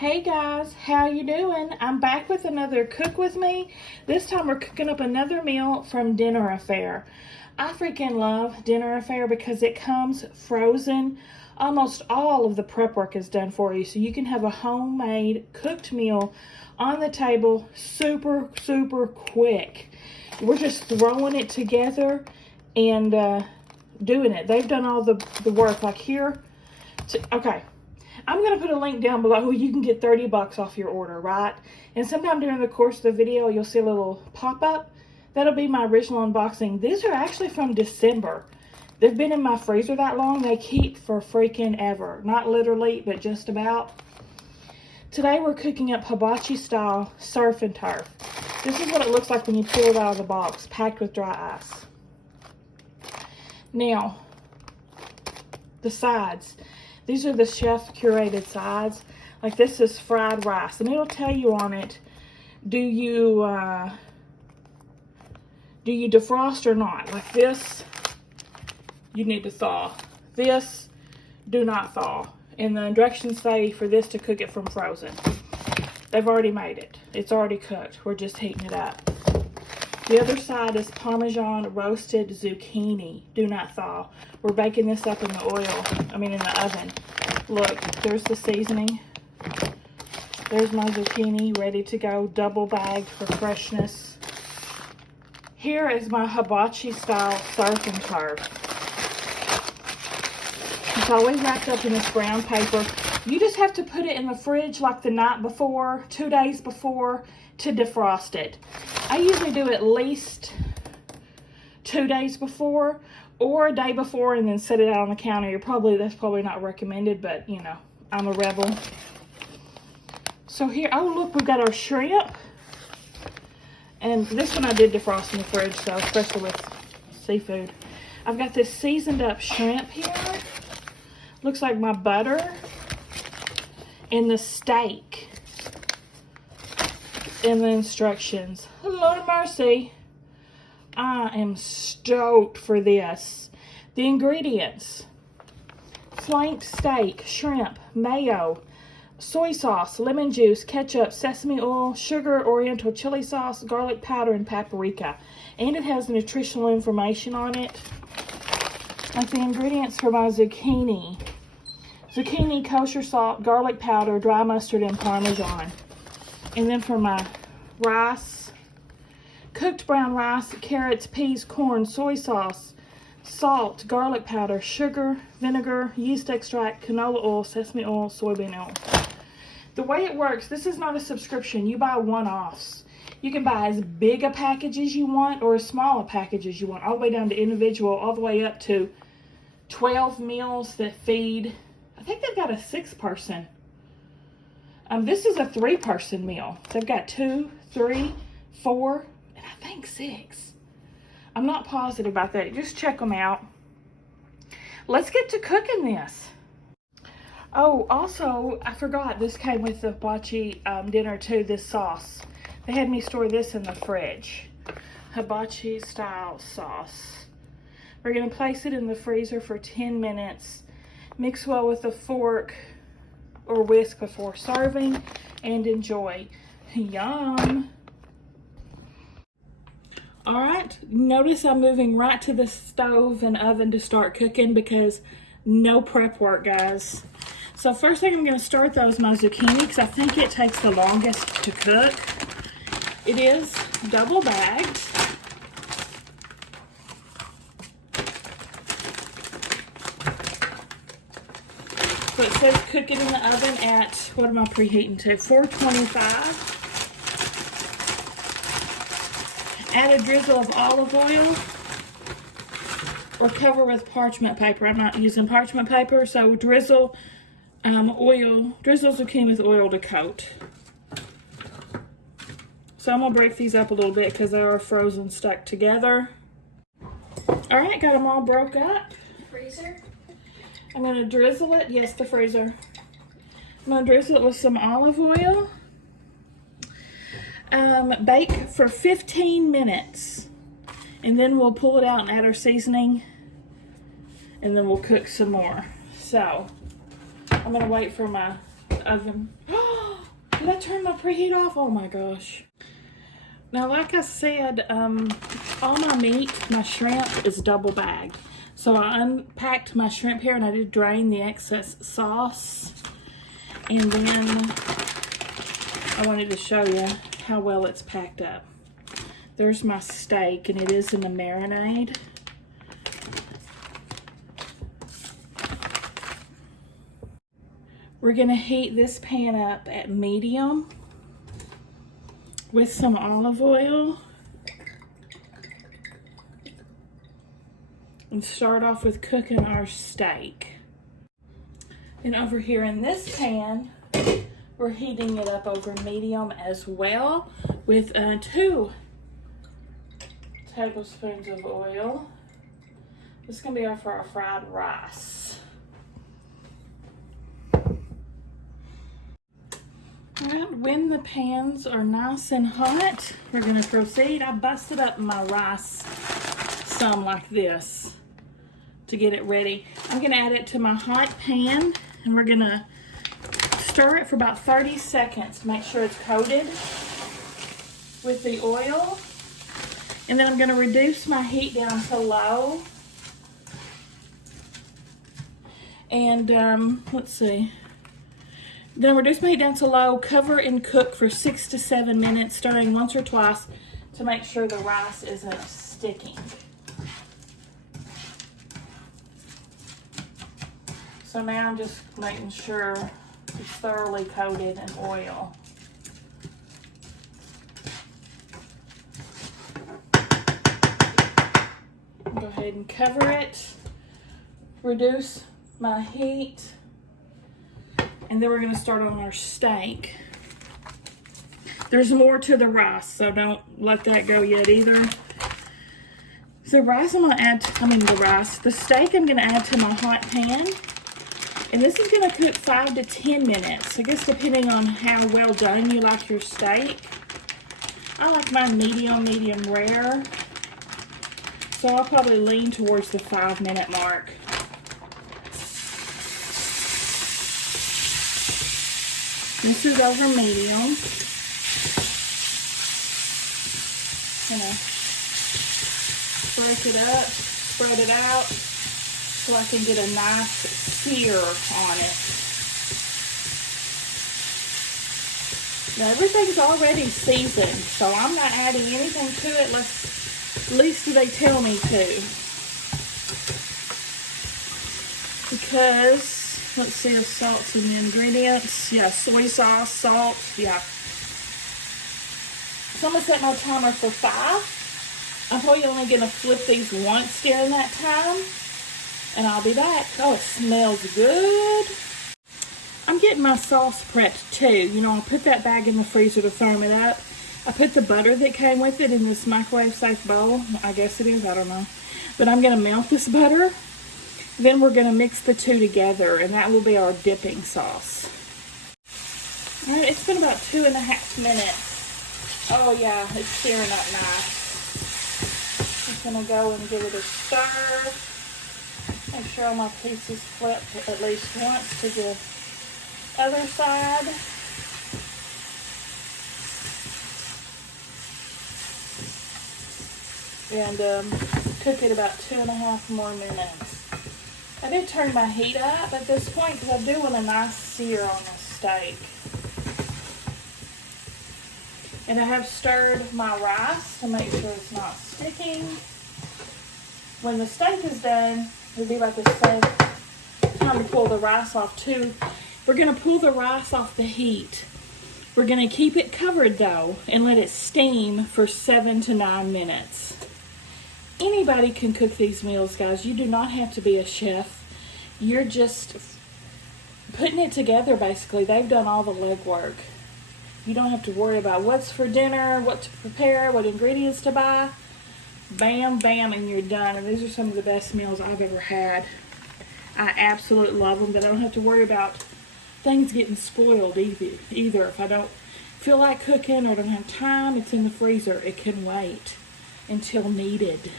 Hey guys, how you doing? I'm back with another Cook With Me. This time we're cooking up another meal from Dinner Affair. I freaking love Dinner Affair because it comes frozen. Almost all of the prep work is done for you, so you can have a homemade cooked meal on the table super quick. We're just throwing it together and doing it. They've done all the work. Like here, okay. I'm going to put a link down below where you can get 30 bucks off your order, right? And sometime during the course of the video, you'll see a little pop-up. That'll be my original unboxing. These are actually from December. They've been in my freezer that long. They keep for freaking ever. Not literally, but just about. Today, we're cooking up hibachi style surf and turf. This is what it looks like when you pull it out of the box, packed with dry ice. Now, the sides. These are the chef curated sides. Like this is fried rice, and it'll tell you on it, do you defrost or not? Like this, you need to thaw. This, do not thaw. And the directions say for this to cook it from frozen. They've already made it. It's already cooked. We're just heating it up. The other side is Parmesan roasted zucchini. Do not thaw. We're baking this up in the in the oven. Look, there's the seasoning. There's my zucchini ready to go, double bagged for freshness. Here is my hibachi style surf and turf. It's always wrapped up in this brown paper. You just have to put it in the fridge like the night before, 2 days before, to defrost it. I usually do at least 2 days before or a day before and then set it out on the counter. That's probably not recommended, but you know, I'm a rebel. So here, oh look, we've got our shrimp. And this one I did defrost in the fridge, so especially with seafood. I've got this seasoned up shrimp here. Looks like my butter. And the steak. And the instructions. Lord mercy. I am stoked for this. The ingredients: flanked steak, shrimp, mayo, soy sauce, lemon juice, ketchup, sesame oil, sugar, oriental chili sauce, garlic powder, and paprika. And it has nutritional information on it. Like the ingredients for my zucchini. Zucchini, kosher salt, garlic powder, dry mustard, and Parmesan. And then for my rice, cooked brown rice, carrots, peas, corn, soy sauce, salt, garlic powder, sugar, vinegar, yeast extract, canola oil, sesame oil, soybean oil. The way it works, this is not a subscription. You buy one-offs. You can buy as big a package as you want or as small a package as you want, all the way down to individual, all the way up to 12 meals that feed. I think they've got a 6-person. This is a 3-person meal. They've got 2, 3, 4, and I think 6. I'm not positive about that. Just check them out. Let's get to cooking this. Oh, also, I forgot, this came with the hibachi dinner too, this sauce. They had me store this in the fridge. Hibachi style sauce. We're going to place it in the freezer for 10 minutes. Mix well with a fork or whisk before serving, and enjoy. Yum. All right, notice I'm moving right to the stove and oven to start cooking because no prep work, guys. So first thing I'm going to start though is my zucchini because I think it takes the longest to cook. It is double bagged. So it says cook it in the oven at, what am I preheating to? 425. Add a drizzle of olive oil or cover with parchment paper. I'm not using parchment paper, so drizzle zucchini with oil to coat. So I'm gonna break these up a little bit because they are frozen stuck together. All right, got them all broke up. Freezer. I'm gonna drizzle it, yes, the freezer. I'm gonna drizzle it with some olive oil. Bake for 15 minutes. And then we'll pull it out and add our seasoning. And then we'll cook some more. So, I'm gonna wait for my oven. Did I turn my preheat off? Oh my gosh. Now, like I said, all my meat, my shrimp, is double bagged. So I unpacked my shrimp here and I did drain the excess sauce. And then I wanted to show you how well it's packed up. There's my steak, and it is in the marinade. We're gonna heat this pan up at medium with some olive oil and start off with cooking our steak. And over here in this pan, we're heating it up over medium as well with 2 tablespoons of oil. This is gonna be for our fried rice. Alright, when the pans are nice and hot, we're going to proceed. I busted up my rice some like this to get it ready. I'm going to add it to my hot pan, and we're going to stir it for about 30 seconds to make sure it's coated with the oil. And then I'm going to reduce my heat down to low. And let's see. Then reduce my heat down to low, cover and cook for 6 to 7 minutes, stirring once or twice to make sure the rice isn't sticking. So now I'm just making sure it's thoroughly coated in oil. Go ahead and cover it, reduce my heat. And then we're going to start on our steak. There's more to the rice, so don't let that go yet either. The rice I'm going to add, the steak I'm going to add to my hot pan. And this is going to cook 5 to 10 minutes, I guess depending on how well done you like your steak. I like mine medium rare. So I'll probably lean towards the 5-minute mark. This is over medium. Gonna break it up, spread it out, so I can get a nice sear on it. Now everything's already seasoned, so I'm not adding anything to it unless at least they tell me to. Because let's see the salts and the ingredients. Yeah, soy sauce, salt, yeah. So I'm going to set my timer for 5. I'm probably only going to flip these once during that time. And I'll be back. Oh, it smells good. I'm getting my sauce prepped too. You know, I'll put that bag in the freezer to firm it up. I put the butter that came with it in this microwave safe bowl. I guess it is, I don't know. But I'm going to melt this butter. Then we're going to mix the two together, and that will be our dipping sauce. All right, it's been about 2.5 minutes. Oh yeah, it's searing up nice. Just going to go and give it a stir. Make sure all my pieces flip at least once to the other side. And cook it about 2.5 more minutes. I did turn my heat up at this point because I do want a nice sear on the steak. And I have stirred my rice to make sure it's not sticking. When the steak is done, it'll be about the same time to pull the rice off too. We're going to pull the rice off the heat. We're going to keep it covered though and let it steam for 7 to 9 minutes. Anybody can cook these meals, guys. You do not have to be a chef. You're just putting it together, basically. They've done all the legwork. You don't have to worry about what's for dinner, what to prepare, what ingredients to buy. Bam, bam, and you're done. And these are some of the best meals I've ever had. I absolutely love them, but I don't have to worry about things getting spoiled either. If I don't feel like cooking or don't have time, it's in the freezer. It can wait until needed.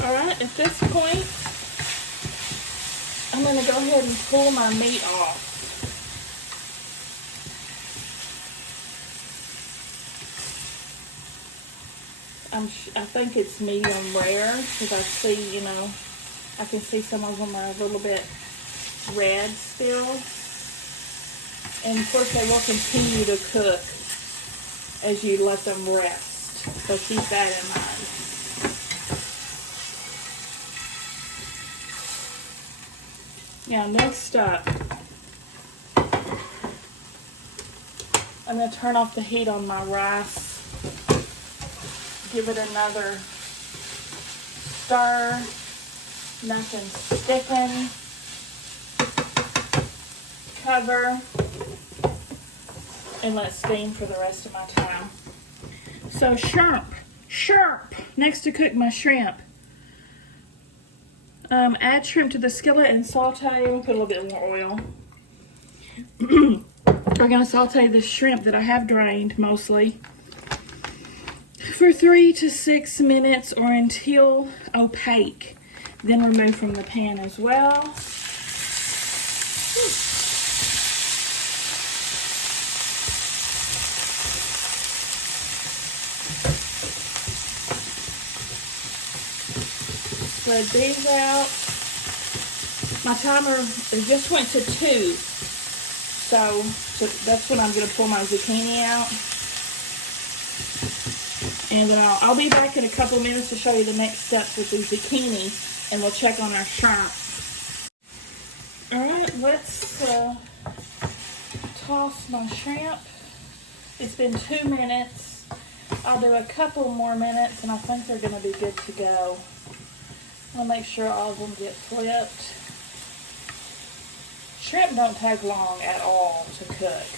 Alright, at this point, I'm going to go ahead and pull my meat off. I think it's medium rare because I see, you know, I can see some of them are a little bit red still. And of course they will continue to cook as you let them rest. So keep that in mind. Now next up, I'm going to turn off the heat on my rice. Give it another stir. Nothing sticking. Cover. And let steam for the rest of my time. So shrimp. Next to cook my shrimp. Add shrimp to the skillet and saute. We'll put a little bit more oil. We're going to saute the shrimp that I have drained mostly for 3 to 6 minutes or until opaque. Then remove from the pan as well. Spread these out. My timer just went to 2. So that's when I'm going to pull my zucchini out. And then I'll be back in a couple minutes to show you the next steps with the zucchini, and we'll check on our shrimp. Alright, let's toss my shrimp. It's been 2 minutes. I'll do a couple more minutes and I think they're going to be good to go. I'll make sure all of them get flipped. Shrimp don't take long at all to cook.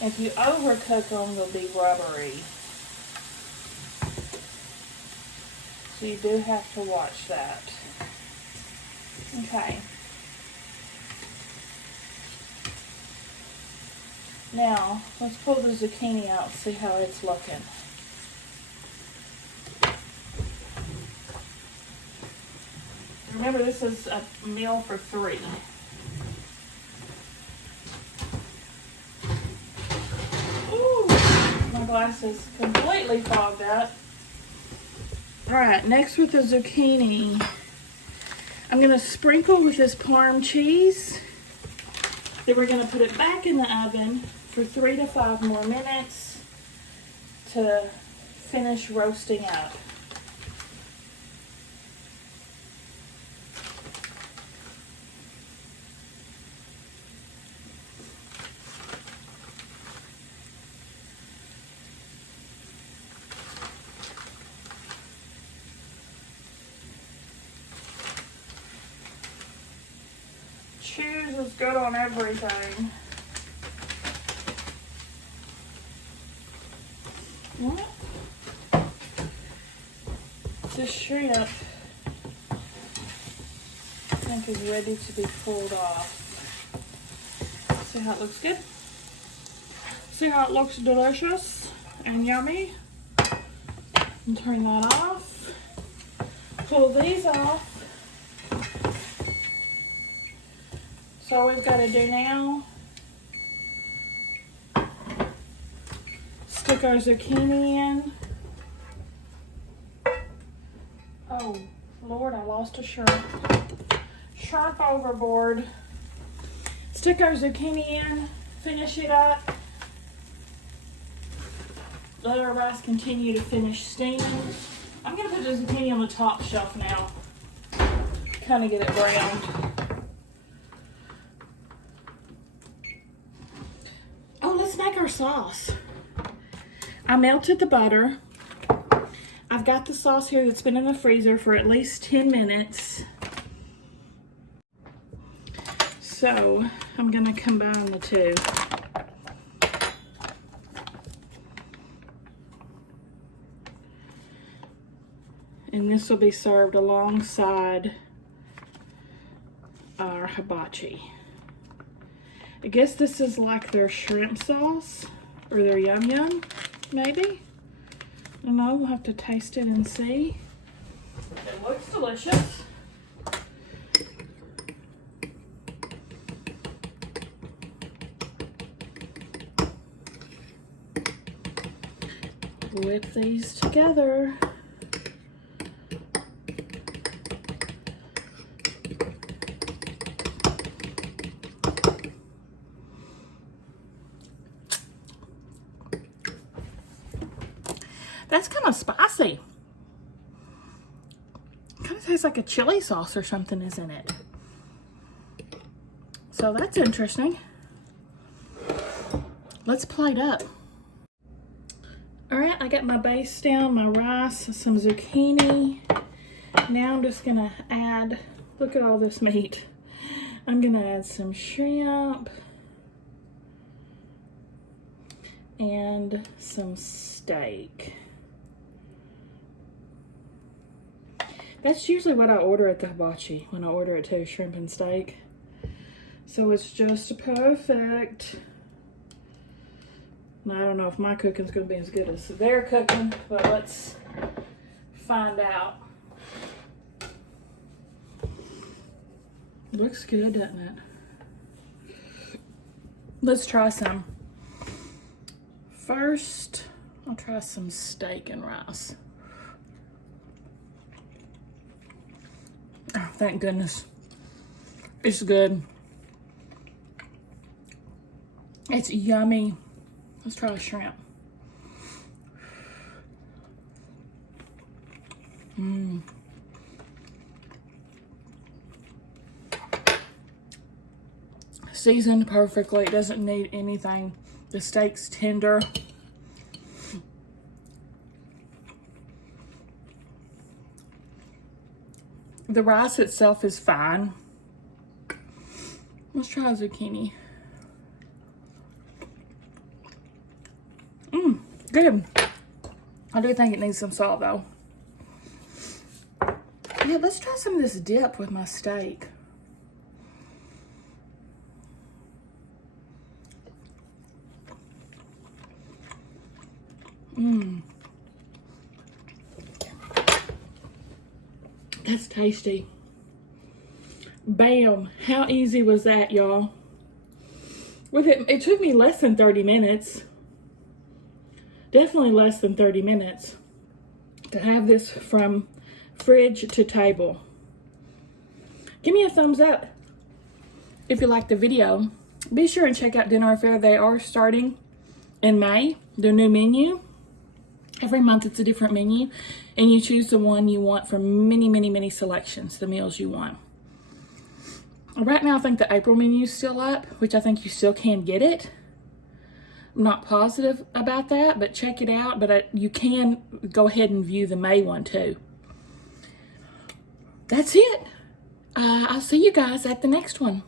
If you overcook them, they'll be rubbery. So you do have to watch that. Okay. Now, let's pull the zucchini out and see how it's looking. Remember, this is a meal for 3. Ooh, my glass is completely fogged up. Alright, next with the zucchini, I'm going to sprinkle with this Parm cheese. Then we're going to put it back in the oven for 3 to 5 more minutes to finish roasting up. Cheese is good on everything. What? This shrimp, I think, is ready to be pulled off. See how it looks good? See how it looks delicious and yummy? And turn that off. Pull these off. So all we've got to do now, stick our zucchini in. Oh, Lord, I lost a shrimp. Shrimp overboard. Stick our zucchini in, finish it up. Let our rice continue to finish steaming. I'm going to put the zucchini on the top shelf now. Kind of get it browned. Let's make our sauce. I melted the butter. I've got the sauce here that's been in the freezer for at least 10 minutes. So I'm going to combine the two. And this will be served alongside our hibachi. I guess this is like their shrimp sauce or their yum yum, maybe. I don't know, we'll have to taste it and see. It looks delicious. Whip these together. That's kind of spicy. Kind of tastes like a chili sauce or something is in it. So that's interesting. Let's plate up. All right, I got my base down, my rice, some zucchini. Now I'm just gonna add, look at all this meat. I'm gonna add some shrimp and some steak. That's usually what I order at the hibachi, when I order it too, shrimp and steak. So it's just perfect. Now, I don't know if my cooking's gonna be as good as their cooking, but let's find out. Looks good, doesn't it? Let's try some. First, I'll try some steak and rice. Oh, thank goodness. It's good. It's yummy. Let's try a shrimp. Seasoned perfectly. It doesn't need anything. The steak's tender. The rice itself is fine. Let's try zucchini. Good. I do think it needs some salt though. Yeah, let's try some of this dip with my steak. That's tasty. Bam. How easy was that, y'all? It took me less than 30 minutes. Definitely less than 30 minutes to have this from fridge to table. Give me a thumbs up if you liked the video. Be sure and check out Dinner Affair. They are starting in May, their new menu. Every month it's a different menu, and you choose the one you want from many selections, the meals you want. Right now I think the April menu is still up, which I think you still can get it. I'm not positive about that, but check it out. But you can go ahead and view the May one too. That's it. I'll see you guys at the next one.